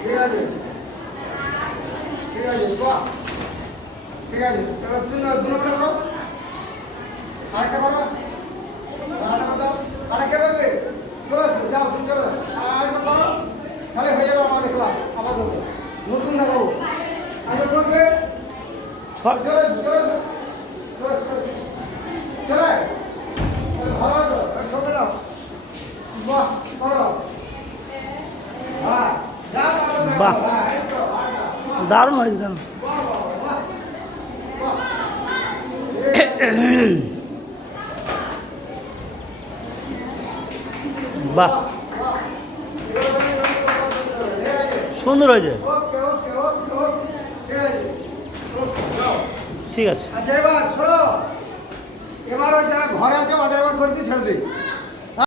ঠিক আছে ঠিক আছে ঠিক আছে এবার দু নম্বরটা করো আরেকটা করো আরেকটা করবে চলে আসো যাও তুমি চলে আরেকটা করো তাহলে হয়ে যাবে আমাদের ক্লাস আবার করবে নতুন দেখাবো আরেকটা করবে চলে চলে চলে চলে ভালো তো ছোট নাও বাহ করো হ্যাঁ বাহ দারুণ হয়েছে দারুণ বাহ সুন্দর হয়েছে ঠিক আছে আচ্ছা এবার শোনো এবার ওই যারা ঘরে আছে ওদের এবার করে দিয়ে ছেড়ে দিই